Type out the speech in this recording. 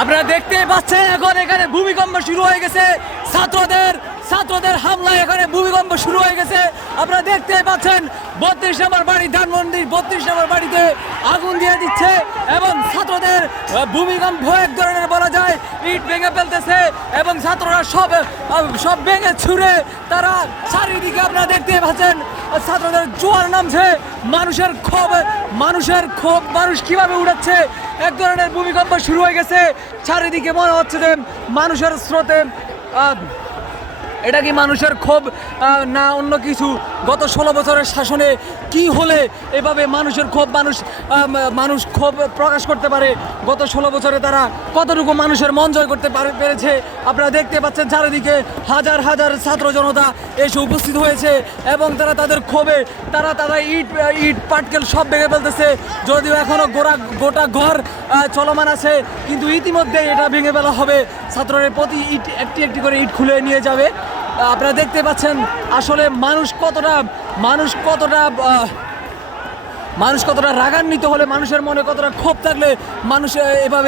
আপনারা দেখতেই পাচ্ছেন এখন এখানে ভূমিকম্প শুরু হয়ে গেছে। ছাত্রদের হামলায় এখানে ভূমিকম্প শুরু হয়ে গেছে। আপনারা দেখতেই পাচ্ছেন 32 নম্বর বাড়ি ধানমন্ডির 32 নম্বর বাড়িতে আগুন দিয়ে দিচ্ছে এবং ছাত্রদের ভূমিকম্প এক ধরনের বলা যায়, ইট ভেঙে ফেলতেছে এবং ছাত্ররা সব ভেঙে ছুঁড়ে তারা চারিদিকে আপনারা দেখতেই পাচ্ছেন ছাত্রদের জোয়ার নামছে। মানুষের ক্ষোভ মানুষ কিভাবে উড়াচ্ছে। এক ধরনের ভূমিকম্প শুরু হয়ে গেছে। চারিদিকে মনে হচ্ছে যে মানুষের স্রোতে এটা কি মানুষের ক্ষোভ না অন্য কিছু? গত 16 বছরের শাসনে কি হলে এভাবে মানুষের ক্ষোভ মানুষ ক্ষোভ প্রকাশ করতে পারে? গত 16 বছরে তারা কতটুকু মানুষের মন জয় করতে পেরেছে আপনারা দেখতে পাচ্ছেন। চারিদিকে হাজার হাজার ছাত্র জনতা এসে উপস্থিত হয়েছে এবং তারা তাদের ক্ষোভে তারা ইট পাটকেল সব ভেঙে ফেলতেছে। যদিও এখনো গোটা ঘর চলমান আছে, কিন্তু ইতিমধ্যে এটা ভেঙে ফেলা হবে। ছাত্রদের প্রতি ইট একটি একটি করে ইট খুলে নিয়ে যাবে। আপনারা দেখতে পাচ্ছেন আসলে মানুষ কতটা রাগান্বিত হলে, মানুষের মনে কতটা ক্ষোভ থাকলে মানুষ এভাবে